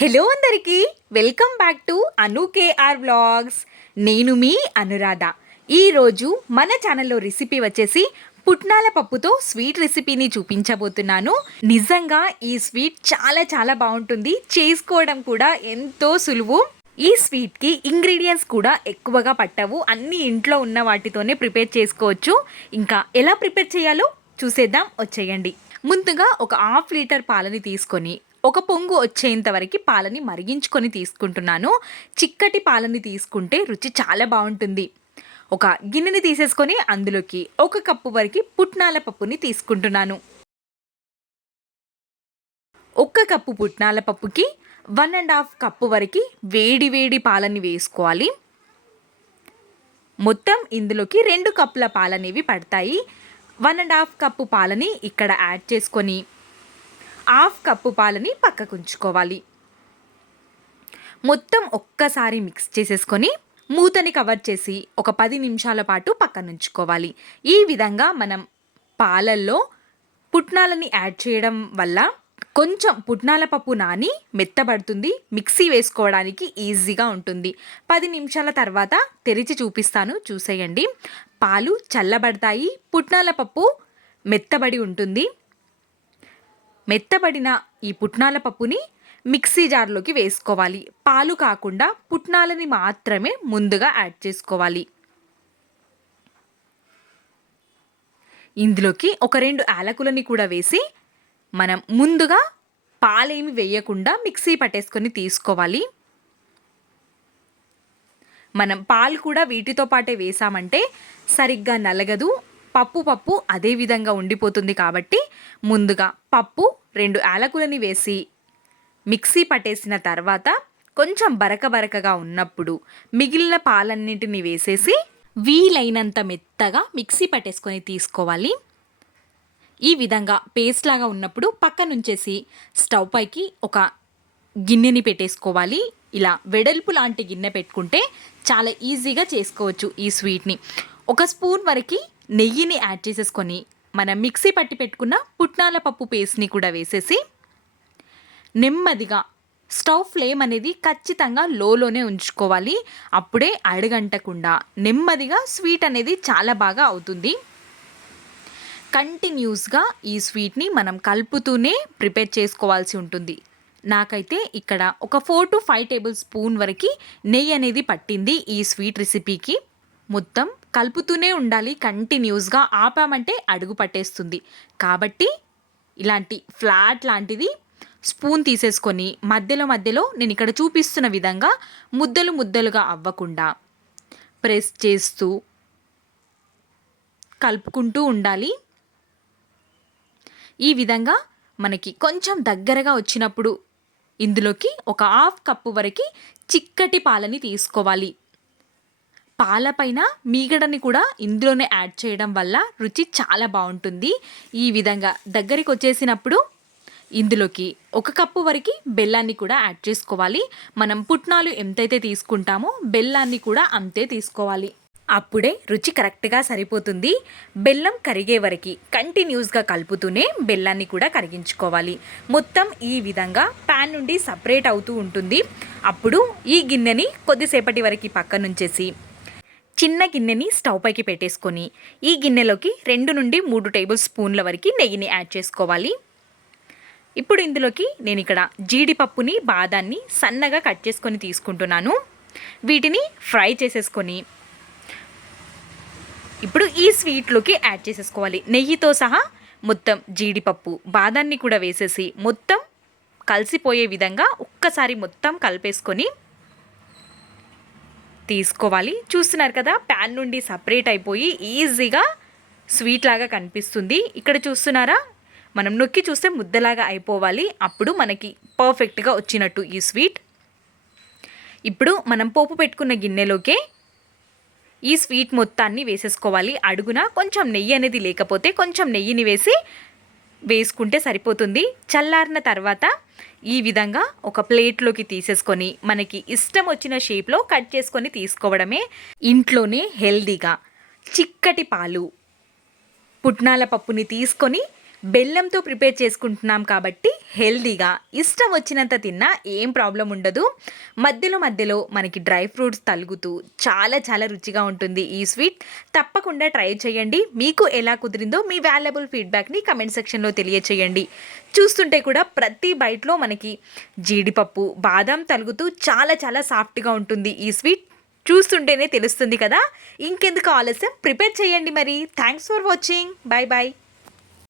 Hello అందరికీ welcome back to Anu KR vlogs. నేను మీ అనురాధ. ఈరోజు మన ఛానల్లో రెసిపీ వచ్చేసి పుట్నాల పప్పుతో స్వీట్ రెసిపీని చూపించబోతున్నాను. నిజంగా ఈ స్వీట్ చాలా చాలా బాగుంటుంది. చేసుకోవడం కూడా ఎంతో సులువు. ఈ స్వీట్కి ఇంగ్రీడియంట్స్ కూడా ఎక్కువగా పట్టవు. అన్ని ఇంట్లో ఉన్న వాటితోనే ప్రిపేర్ చేసుకోవచ్చు. ఇంకా ఎలా ప్రిపేర్ చేయాలో చూసేద్దాం. వచ్చేయండి. ముందుగా ఒక హాఫ్ లీటర్ పాలని తీసుకొని ఒక పొంగు వచ్చేంత వరకు పాలని మరిగించుకొని తీసుకుంటున్నాను. చిక్కటి పాలని తీసుకుంటే రుచి చాలా బాగుంటుంది. ఒక గిన్నెని తీసేసుకొని అందులోకి ఒక కప్పు వరకు పుట్నాల పప్పుని తీసుకుంటున్నాను. ఒక్క కప్పు పుట్నాల పప్పుకి వన్ అండ్ హాఫ్ కప్పు వరకు వేడి వేడి పాలని వేసుకోవాలి. మొత్తం ఇందులోకి రెండు కప్పుల పాలనేవి పడతాయి. వన్ అండ్ హాఫ్ కప్పు పాలని ఇక్కడ యాడ్ చేసుకొని హాఫ్ కప్పు పాలని పక్కకుంచుకోవాలి. మొత్తం ఒక్కసారి మిక్స్ చేసేసుకొని మూతని కవర్ చేసి ఒక పది నిమిషాల పాటు పక్కనుంచుకోవాలి. ఈ విధంగా మనం పాలల్లో పుట్నాలని యాడ్ చేయడం వల్ల కొంచెం పుట్నాల పప్పు నాని మెత్తబడుతుంది మిక్సీ వేసుకోవడానికి ఈజీగా ఉంటుంది. పది నిమిషాల తర్వాత తెరిచి చూపిస్తాను చూసేయండి. పాలు చల్లబడతాయి పుట్నాల పప్పు మెత్తబడి ఉంటుంది. మెత్తబడిన ఈ పుట్నాల పప్పుని మిక్సీ జార్లోకి వేసుకోవాలి. పాలు కాకుండా పుట్నాలని మాత్రమే ముందుగా యాడ్ చేసుకోవాలి. ఇందులోకి ఒక రెండు యాలకులని కూడా వేసి మనం ముందుగా పాలేమి వేయకుండా మిక్సీ పట్టేసుకొని తీసుకోవాలి. మనం పాలు కూడా వీటితో పాటే వేసామంటే సరిగ్గా నలగదు. పప్పు పప్పు అదే విధంగా ఉండిపోతుంది కాబట్టి ముందుగా పప్పు రెండు యాలకులని వేసి మిక్సీ పట్టేసిన తర్వాత కొంచెం బరక బరకగా ఉన్నప్పుడు మిగిలిన పాలన్నింటిని వేసేసి వీలైనంత మెత్తగా మిక్సీ పట్టేసుకొని తీసుకోవాలి. ఈ విధంగా పేస్ట్ లాగా ఉన్నప్పుడు పక్కనుంచేసి స్టవ్ పైకి ఒక గిన్నెని పెట్టేసుకోవాలి. ఇలా వెడల్పు లాంటి గిన్నె పెట్టుకుంటే చాలా ఈజీగా చేసుకోవచ్చు ఈ స్వీట్ని. ఒక స్పూన్ వరకు నెయ్యిని యాడ్ చేసేసుకొని మనం మిక్సీ పట్టి పెట్టుకున్న పుట్నాల పప్పు పేస్ట్ని కూడా వేసేసి నెమ్మదిగా స్టవ్ ఫ్లేమ్ అనేది ఖచ్చితంగా లోలోనే ఉంచుకోవాలి. అప్పుడే అడగంటకుండా నెమ్మదిగా స్వీట్ అనేది చాలా బాగా అవుతుంది. కంటిన్యూస్గా ఈ స్వీట్ని మనం కలుపుతూనే ప్రిపేర్ చేసుకోవాల్సి ఉంటుంది. నాకైతే ఇక్కడ ఒక four to five tablespoon వరకు నెయ్యి అనేది పట్టింది ఈ స్వీట్ రెసిపీకి. మొత్తం కలుపుతూనే ఉండాలి కంటిన్యూస్గా ఆపామంటే అడుగు పట్టేస్తుంది. కాబట్టి ఇలాంటి ఫ్లాట్ లాంటిది స్పూన్ తీసేసుకొని మధ్యలో మధ్యలో నేను ఇక్కడ చూపిస్తున్న విధంగా ముద్దలు ముద్దలుగా అవ్వకుండా ప్రెస్ చేస్తూ కలుపుకుంటూ ఉండాలి. ఈ విధంగా మనకి కొంచెం దగ్గరగా వచ్చినప్పుడు ఇందులోకి ఒక హాఫ్ కప్పు వరకు చిక్కటి పాలని తీసుకోవాలి. పాలపైన మీగడని కూడా ఇందులోనే యాడ్ చేయడం వల్ల రుచి చాలా బాగుంటుంది. ఈ విధంగా దగ్గరికి వచ్చేసినప్పుడు ఇందులోకి ఒక కప్పు వరకు బెల్లాన్ని కూడా యాడ్ చేసుకోవాలి. మనం పుట్నాలు ఎంతైతే తీసుకుంటామో బెల్లాన్ని కూడా అంతే తీసుకోవాలి. అప్పుడే రుచి కరెక్ట్గా సరిపోతుంది. బెల్లం కరిగే వరకు కంటిన్యూస్గా కలుపుతూనే బెల్లాన్ని కూడా కరిగించుకోవాలి. మొత్తం ఈ విధంగా ప్యాన్ నుండి సపరేట్ అవుతూ ఉంటుంది. అప్పుడు ఈ గిన్నెని కొద్దిసేపటి వరకు పక్కనుంచేసి చిన్న గిన్నెని స్టవ్ పైకి పెట్టేసుకొని ఈ గిన్నెలోకి రెండు నుండి మూడు టేబుల్ స్పూన్ల వరకు నెయ్యిని యాడ్ చేసుకోవాలి. ఇప్పుడు ఇందులోకి నేను ఇక్కడ జీడిపప్పుని బాదాన్ని సన్నగా కట్ చేసుకొని తీసుకుంటున్నాను. వీటిని ఫ్రై చేసేసుకొని ఇప్పుడు ఈ స్వీట్లోకి యాడ్ చేసేసుకోవాలి. నెయ్యితో సహా మొత్తం జీడిపప్పు బాదాన్ని కూడా వేసేసి మొత్తం కలిసిపోయే విధంగా ఒక్కసారి మొత్తం కలిపేసుకొని తీసుకోవాలి. చూస్తున్నారు కదా ప్యాన్ నుండి సపరేట్ అయిపోయి ఈజీగా స్వీట్ లాగా కనిపిస్తుంది. ఇక్కడ చూస్తున్నారా? మనం నొక్కి చూస్తే ముద్దలాగా అయిపోవాలి. అప్పుడు మనకి పర్ఫెక్ట్గా వచ్చినట్టు ఈ స్వీట్ ఇప్పుడు మనం పోపు పెట్టుకున్న గిన్నెలోకే ఈ స్వీట్ మొత్తాన్ని వేసేసుకోవాలి. అడుగున కొంచెం నెయ్యి అనేది లేకపోతే కొంచెం నెయ్యిని వేసి వేసుకుంటే సరిపోతుంది. చల్లారిన తర్వాత ఈ విధంగా ఒక ప్లేట్లోకి తీసేసుకొని మనకి ఇష్టం వచ్చిన షేప్లో కట్ చేసుకొని తీసుకోవడమే ఇంట్లోనే హెల్దీగా చిక్కటి పాలు పుట్నాల పప్పుని తీసుకొని బెల్లంతో ప్రిపేర్ చేసుకుంటున్నాం కాబట్టి హెల్దీగా ఇష్టం వచ్చినంత తిన్నా ఏం ప్రాబ్లం ఉండదు. మధ్యలో మధ్యలో మనకి డ్రై ఫ్రూట్స్ తలుగుతూ చాలా చాలా రుచిగా ఉంటుంది ఈ స్వీట్. తప్పకుండా ట్రై చేయండి. మీకు ఎలా కుదిరిందో మీ వాల్యుబుల్ ఫీడ్బ్యాక్ని కమెంట్ సెక్షన్లో తెలియచేయండి. చూస్తుంటే కూడా ప్రతి బైట్లో మనకి జీడిపప్పు బాదం తలుగుతూ చాలా చాలా సాఫ్ట్గా ఉంటుంది ఈ స్వీట్. చూస్తుంటేనే తెలుస్తుంది కదా. ఇంకెందుకు ఆలస్యం? ప్రిపేర్ చేయండి మరి. Thanks for watching. Bye bye